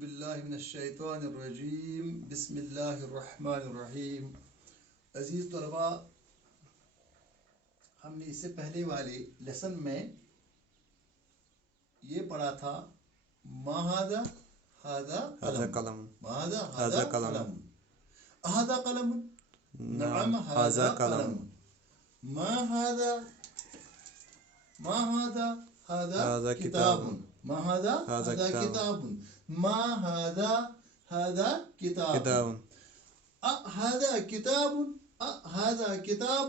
باللہ من الشیطان الرجیم بسم اللہ الرحمن الرحیم. عزیز طلباء، ہم نے اس سے پہلے والے لیسن میں یہ پڑھا تھا ما ھذا قلم، ما ھذا قلم، اھذا قلم، نعم ھذا قلم، ما ھذا ھذا کتاب، ما ھذا کتاب، ما ھذا کتاب، ھذا کتاب، ھذا کتاب،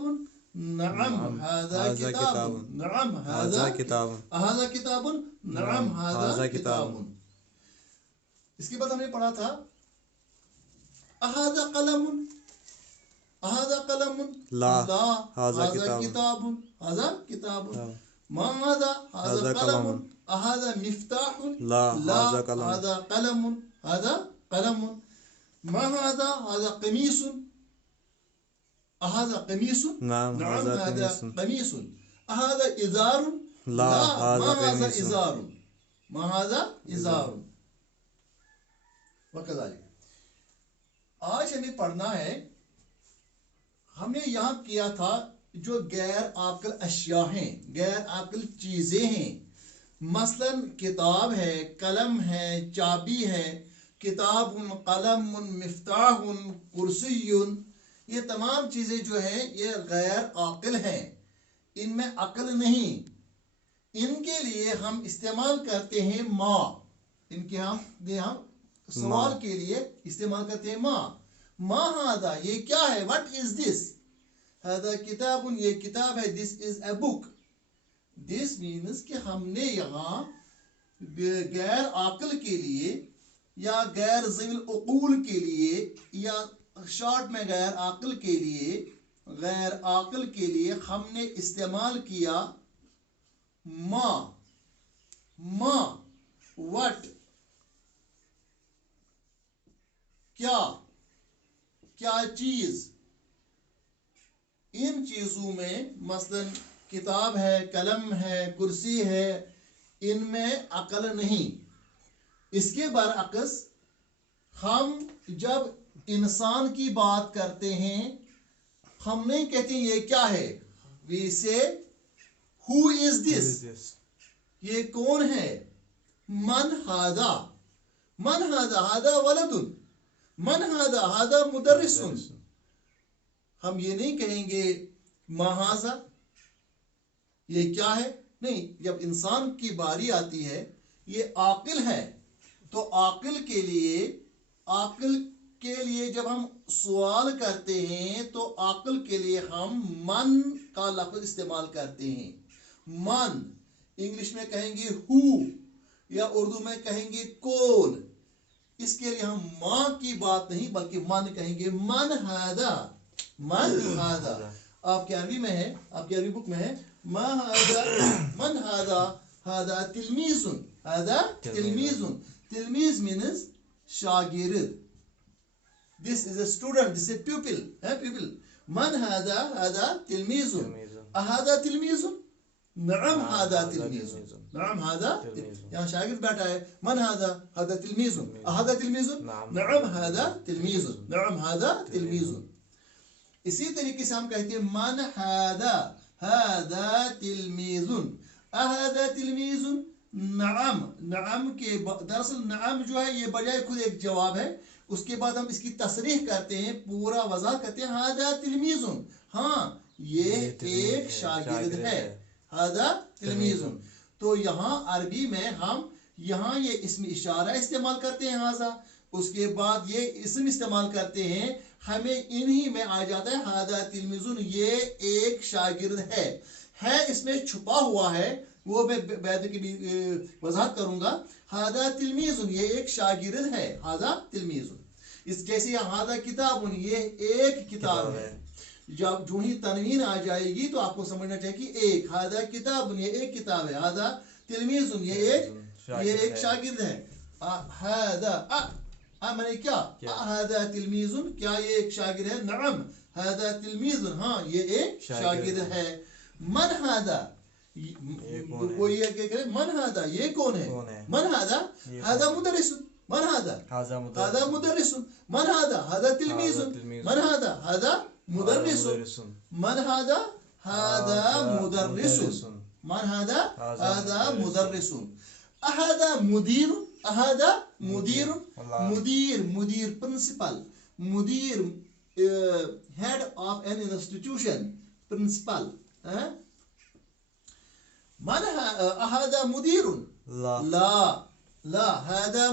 نعم ھذا کتاب، نعم ھذا کتاب، ھذا کتاب، نعم ھذا کتاب. اس کے بعد ہم نے پڑھا تھا ھذا قلم، ھذا قلم، لا ھذا کتاب، ھذا کتاب، ما ھذا قلم، ھذا مفتاح، لا ھذا قلم، ھذا قلم، ھذا قلم، ما ھذا قمیص، ھذا قمیص، نعم نعم ھذا ھذا قمیص، قمیص، ھذا ازار، لا ما ھذا ھذا قمیص، ازار، ما ھذا ازار. وکذالک آج ہمیں پڑھنا ہے. ہم نے یہاں کیا تھا جو غیر عاقل اشیاء ہیں، غیر عاقل چیزیں ہیں، مثلا کتاب ہے، قلم ہے، چابی ہے، کتاب، قلم، مفتاح، کرسی، یہ تمام چیزیں جو ہیں یہ غیر عاقل ہیں، ان میں عقل نہیں. ان کے لیے ہم استعمال کرتے ہیں ما، ان کے ہم سوال کے لیے استعمال کرتے ہیں ما ھذا، یہ کیا ہے، what is this، ھذا کتاب، یہ کتاب ہے، this is a book. this means کہ ہم نے یہاں غیر عاقل کے لیے یا غیر ذوی العقول کے لیے یا شارٹ میں غیر عاقل کے لیے ہم نے استعمال کیا ما what، کیا چیز. ان چیزوں میں مثلا کتاب ہے، قلم ہے، کرسی ہے، ان میں عقل نہیں. اس کے برعکس ہم جب انسان کی بات کرتے ہیں ہم نہیں کہتے یہ کیا ہے، we say who is this، یہ کون ہے. من ھذا، من ھذا، ھذا ولد، من ھذا، ھذا مدرس. ہم یہ نہیں کہیں گے ما ھذا، یہ کیا ہے، نہیں. جب انسان کی باری آتی ہے یہ عاقل ہے تو عاقل کے لیے جب ہم سوال کرتے ہیں تو عاقل کے لیے ہم من کا لفظ استعمال کرتے ہیں. من انگلش میں کہیں گے ہو یا اردو میں کہیں گے کون. اس کے لیے ہم ماں کی بات نہیں بلکہ من کہیں گے. من ھذا، من ھذا. آپ کے عربی میں ہے، آپ کی عربی بک میں ہے ما ھذا، من ھذا، ھذا تلمیذ، ھذا تلمیذ. تلمیذ means شاگرد. this is a student، this is a pupil، pupil. من ھذا، ھذا تلمیذ، اھذا تلمیذ، نعم ھذا تلمیذ، نعم ھذا. یہاں شاگرد بیٹھا ہے، من ھذا، ھذا تلمیذ، اھذا تلمیذ، نعم ھذا تلمیذ، نعم ھذا تلمیذ. اسی طریقے سے ہم کہتے ہیں من ھذا، ھذا تلمیذ، اھذا تلمیذ. نعم، نعم کے دراصل نعم جو ہے یہ بجائے خود ایک جواب ہے. اس کے بعد ہم اس کی تصریح کرتے ہیں، پورا وضاحت کرتے ہیں. ھذا تلمیذ، ہاں یہ ایک شاگرد ہے. ھذا تلمیذ. تو یہاں عربی میں ہم یہاں یہ اسم اشارہ استعمال کرتے ہیں ھذا، اس کے بعد یہ اسم استعمال کرتے ہیں، ہمیں انہی میں آ جاتا ہے ھذا تلمیذ، یہ ایک شاگرد ہے. اس میں چھپا ہوا ہے، وہ میں بعد کی بھی وضاحت کروں گا. ھذا تلمیذ، یہ ایک شاگرد ہے. ھذا تلمیذ. اس جیسے ھذا کتاب، یہ ایک کتاب ہے. جب جو ہی تنوین آ جائے گی تو آپ کو سمجھنا چاہیے کہ ایک. ھذا کتاب، یہ ایک کتاب ہے. ھذا تلمیذ، یہ ایک شاگرد ہے. ھذا میں نے کیا، ھذا تلمیذ، کیا یہ ایک شاگرد ہے. نعم ھذا تلمیذ، ہاں یہ ایک شاگرد ہے. من ھذا، وہ یہ کہ من ھذا، یہ کون ہے. من ھذا، ھذا مدرس، من هذا هذا مدرس من هذا تلميذ من هذا مدرس من هذا مدرس من هذا مدرس هذا مدير مدير principal مدير head of an institution principal من هذا مدير لا هذا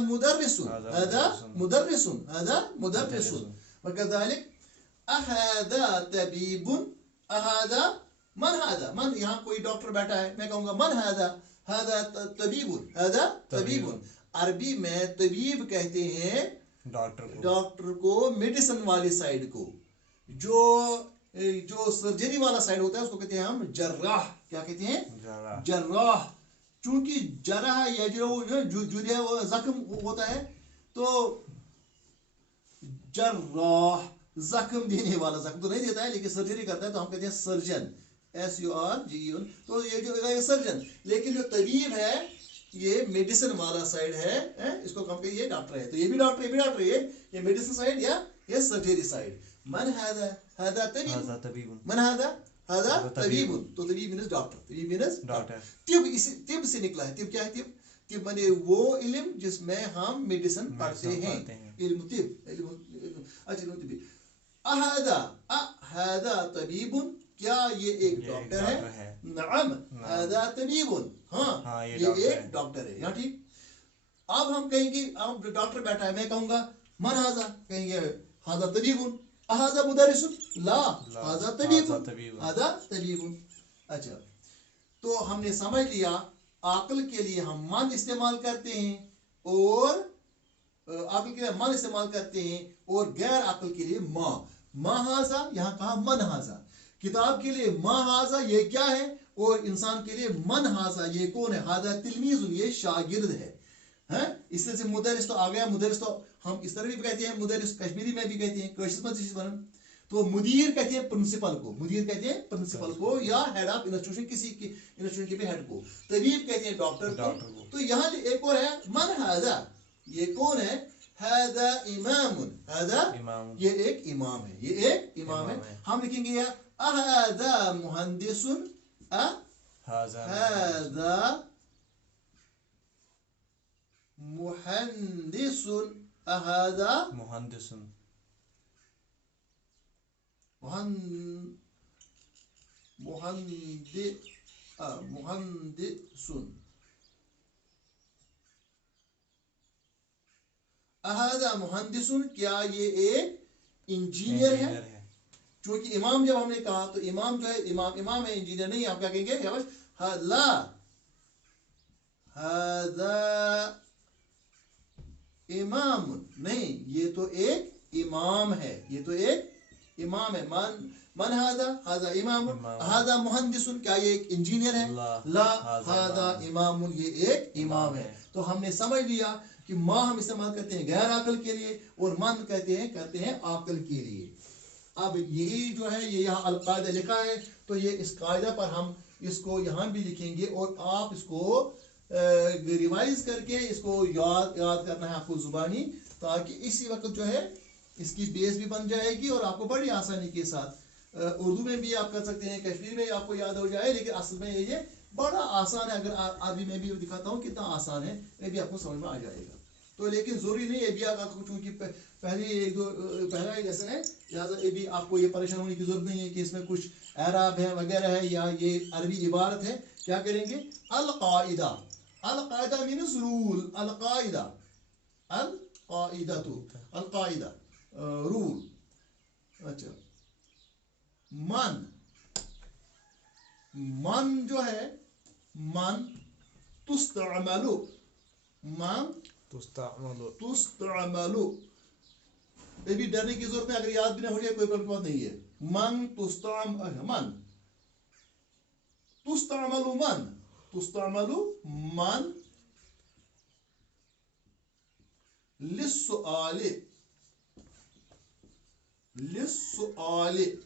مدرس هذا مدرس وكذلك هذا طبيب من यहाँ कोई डॉक्टर बैठा है मैं कहूँगा मन هذا طبيب अरबी में तबीब कहते हैं डॉक्टर को मेडिसिन वाली साइड को जो सर्जरी वाला साइड होता है उसको कहते हैं हम जर्राह क्या कहते हैं जर्राह चूंकि जराह या जो जख्म होता है तो जर्राह जख्म देने वाला जख्म तो नहीं देता है लेकिन सर्जरी करता है तो हम कहते हैं सर्जन SURGEN तो ये जो सर्जन लेकिन जो तबीब है ये मेडिसिन वाला साइड है इसको हम कहें ये डॉक्टर है तो ये भी डॉक्टर है ये मेडिसिन साइड या ये सर्जरी साइड मन هذا طبيب من هذا طبيب तो तबीब मींस डॉक्टर तिब से निकला है तिब क्या है तिब माने वो इल्म जिसमें हम मेडिसिन पढ़ते हैं इल्म तिब अच्छा هذا طبيب क्या ये एक डॉक्टर है नअम هذا طبيب हाँ ये एक डॉक्टर है यहाँ ठीक अब हम कहेंगे अब डॉक्टर बैठा है मैं कहूँगा मन हाजा कहेंगे हाजा तबीबुन हाजा मुदरिसुन ला हाजा तबीबुन अच्छा तो हमने समझ लिया अक्ल के लिए हम मन इस्तेमाल करते हैं और अक्ल के लिए मन इस्तेमाल करते हैं और गैर अक्ल के लिए माँ हाजा यहाँ कहा मन हाजा किताब के लिए माँ हाजा ये क्या है और इंसान के लिए मन हाजा ये कौन है हाजा तिलमीज़ुन ये शागिर्द है हैं इसलिए से मुदरिस तो आ गया मुदरिस तो हम इस तरह भी कहते हैं मुदरिस कश्मीरी में भी कहते हैं तो मुदीर कहते हैं प्रिंसिपल को या हेड ऑफ इंस्टीट्यूशन किसी की इंस्टीट्यूशन के भी हेड को तबीब कहते हैं डॉक्टर को तो यहाँ एक और है मन हाजा ये कौन है हाजा इमामुन ये एक इमाम है हम लिखेंगे या हाजा मुहंदिसुन हाजा मुहंदिसुन هذا مهندس هذا مهندس क्या ये एक इंजीनियर है क्योंकि इमाम जब हमने कहा तो इमाम जो है इमाम है इंजीनियर नहीं आप क्या कहेंगे ला هذا इमाम नहीं ये तो एक इमाम है मन हाजा इमाम हाजा मुहंदिसुन क्या ये एक इंजीनियर है ला हाजा इमामुन ये एक इमाम है तो हमने समझ लिया कि माँ हम इस्तेमाल करते हैं गैर अकल के लिए और मन करते हैं अकल के लिए अब यही जो है ये यहाँ अल-कायदा लिखा है तो ये इस कायदा पर हम इसको यहाँ भी लिखेंगे और आप इसको रिवाइज करके इसको याद करना है आपको जुबानी ताकि इसी वक्त जो है इसकी बेस भी बन जाएगी और आपको बड़ी आसानी के साथ उर्दू में भी आप कर सकते हैं कश्मीरी में आपको याद हो जाए लेकिन असल में ये बड़ा आसान है अगर अरबी में भी दिखाता हूँ कितना आसान है ये भी आपको समझ में आ जाएगा तो लेकिन जरूरी नहीं है भी आपको चूंकि पहला ही लेसन है लिहाजा ये भी आपको ये परेशान होने की जरूरत नहीं है कि इसमें कुछ एराब है वगैरह है या ये अरबी इबारत है क्या करेंगे al Qaeda Al-Qaida means rule. Al-Qaida. Al-Qaidatu. Al-Qaida. Rule. अच्छा मन जो है मन तुस्तअमलु ये भी डरने की जरूरत है अगर याद भी ना हो जाए कोई बात नहीं है मन तुस्तअमलु मन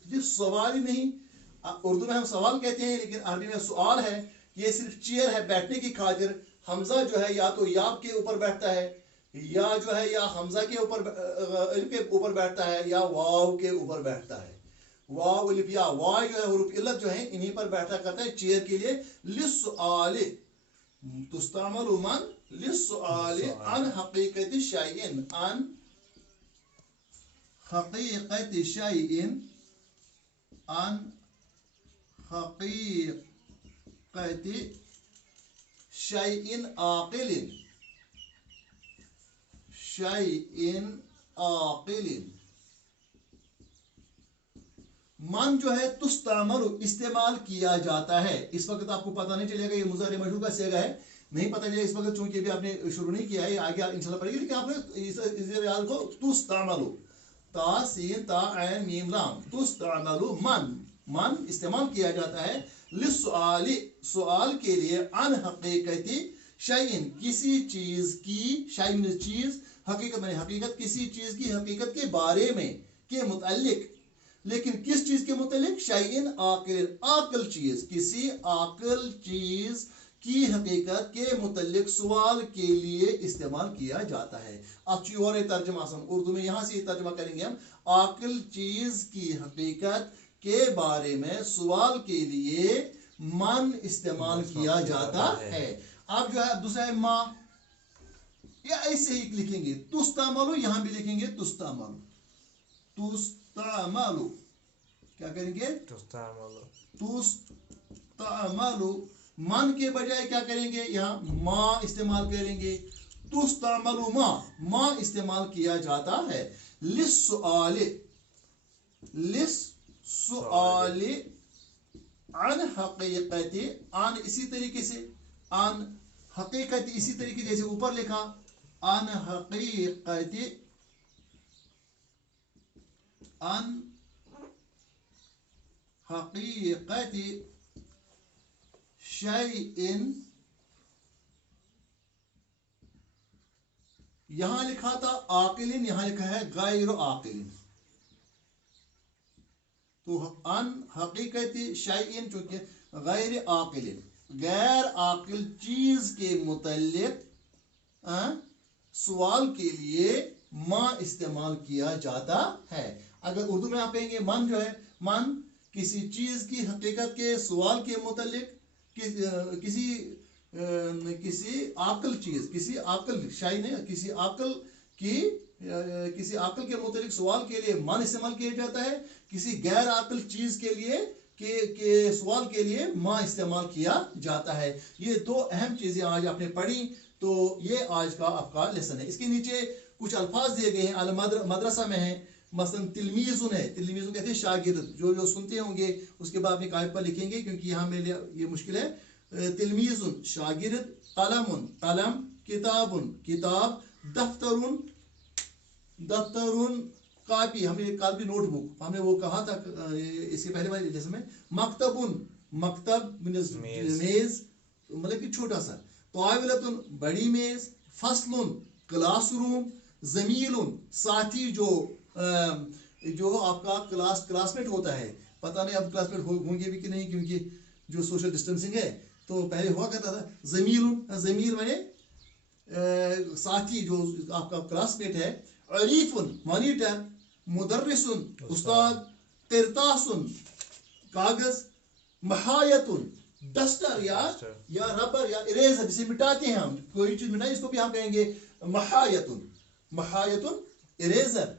लिस्सवाल नहीं उर्दू में हम सवाल कहते हैं लेकिन अरबी में सवाल है ये सिर्फ चेयर है बैठने की खातिर हमजा जो है या तो याब के ऊपर बैठता है या जो है या हमजा के ऊपर अलिफ के ऊपर बैठता है या वाव के ऊपर बैठता है। वाव अलिफ या वाव जो है हुरूफ इल्लत जो है इन्हीं पर बैठा करता है चेयर के लिए। लिस्सुआल तुस्तअमलु मन लिस्सुआल अन हकीकत शैइन अन हकीकत शैइन अन हकीकत शैइन आकिलिन शैइन आकिलिन। मन जो है तुस्तअमलु इस्तेमाल किया जाता है। इस वक्त आपको पता नहीं चलेगा ये मुज़ारे मजरूर का सेगा है, नहीं पता चलेगा इस वक्त चूंकि भी आपने शुरू नहीं किया है, आगे इंशाल्लाह पढ़ेगी, लेकिन आपने इस याद को तुस्तअमलु ता सीन ता ऐन मीम लाम तुस्तअमलु मन इस्तेमाल किया जाता है लिस्सुआली सवाल के लिए अन हकीकती शैइन किसी चीज की शैइन चीज हकीकत में हकीकत किसी चीज की हकीकत के बारे में के मुताल्लिक, लेकिन किस चीज के मुतालिक शैइन आकिल आकल चीज किसी आकल चीज की हकीकत के मुतालिक सवाल के लिए इस्तेमाल किया जाता है। अच्छी और तर्जमा उर्दू में यहाँ से तर्जमा करेंगे हम आकल चीज की हकीकत के बारे में सवाल के लिए मन इस्तेमाल किया जाता है। अब जो है दूसरा है माँ, या ऐसे ही लिखेंगे तुस्तअमलु, यहां भी लिखेंगे तुस्तअमलु तुस्तअमलु क्या करेंगे तुस्तअमलु। मन के बजाय क्या करेंगे यहाँ माँ इस्तेमाल करेंगे तुस्तअमलु माँ इस्तेमाल किया जाता है। लिस्सुआले अन हकीकती अन इसी तरीके से अन हकीकती इसी तरीके जैसे ऊपर लिखा अन हकीकती शैइन, यहां लिखा था आकिलिन, यहां लिखा है गैर आकिलिन। तो अन हकीकती शैइन चूंकि गैर आकिलिन गैर आकिल चीज के मुताल्लिक सवाल के लिए माँ इस्तेमाल किया जाता है। अगर उर्दू में आप कहेंगे मन जो है मन किसी चीज की हकीकत के सवाल के मुताल्लिक किसी आकल चीज किसी आकल शायद नहीं किसी आकल के मुतालिक सवाल के लिए मन इस्तेमाल किया जाता है। किसी गैर आकल चीज के लिए के सवाल के लिए माँ इस्तेमाल किया जाता है। ये दो अहम चीजें आज आपने पढ़ी, तो ये आज का आपका लेसन है। इसके नीचे कुछ अल्फाज दिए गए हैं अल मदरसा में है, मसलन तिलमीजुन है, तिलमीजुन कहते हैं शागिर्द। जो सुनते होंगे उसके बाद में कागज पर लिखेंगे क्योंकि यहाँ मेरे ये मुश्किल है। तिलमीजुन शागिर्द, कलमुन कलम, किताबुन किताब, दफ्तरुन कॉपी, हमने कॉपी नोटबुक हमने वो कहा था इसके पहले वाले लेसन में। मकतबुन मकतब मेज मतलब कि छोटा सा। ताविलतुन बड़ी मेज, फसलुन क्लासरूम, जमीलुन साथी जो आपका क्लासमेट होता है। पता नहीं अब क्लासमेट होंगे भी कि नहीं क्योंकि जो सोशल डिस्टेंसिंग है तो पहले हुआ करता था। जमील माने साथी जो आपका क्लासमेट है। अरीफुन मॉनिटर, मुदर्रिसुन उस्ताद, किरतासुन कागज, महायतुन डस्टर या रबर या इरेजर जिसे मिटाते हैं हम, कोई चीज मिटाए इसको भी हम कहेंगे महायतुन इरेजर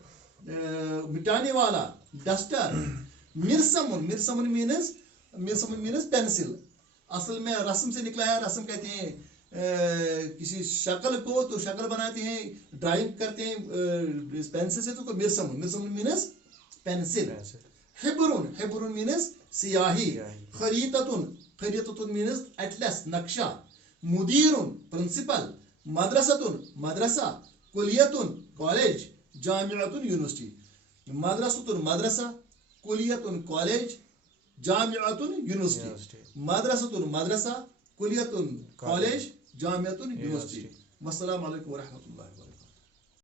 मिटाने वाला डस्टर। मिरसमुन मीनस पेंसिल। असल में रस्म से निकला है। रस्म कहते हैं किसी शक्ल को तो शक्ल बनाते हैं, ड्राइंग करते हैं पेंसिल से, तो मिरसमुन मीनस पेंसिल। हिब्रुन मीनस सियाही। खरीततुन मीनस एटलस नक्शा। मुदीरुन प्रिंसिपल। मदरसतुन मदरसा। कुलियतुन कॉलेज। जामिअतुन यूनिवर्सिटी। मदरसतुन मदरसा, कुलियतुन कॉलेज, जामिअतुन यूनिवर्सिटी। मदरसतुन मदरसा, कुलियतुन कॉलेज, जामिअतुन यूनिवर्सिटी। वस्सलामु अलैकुम व रहमतुल्लाह।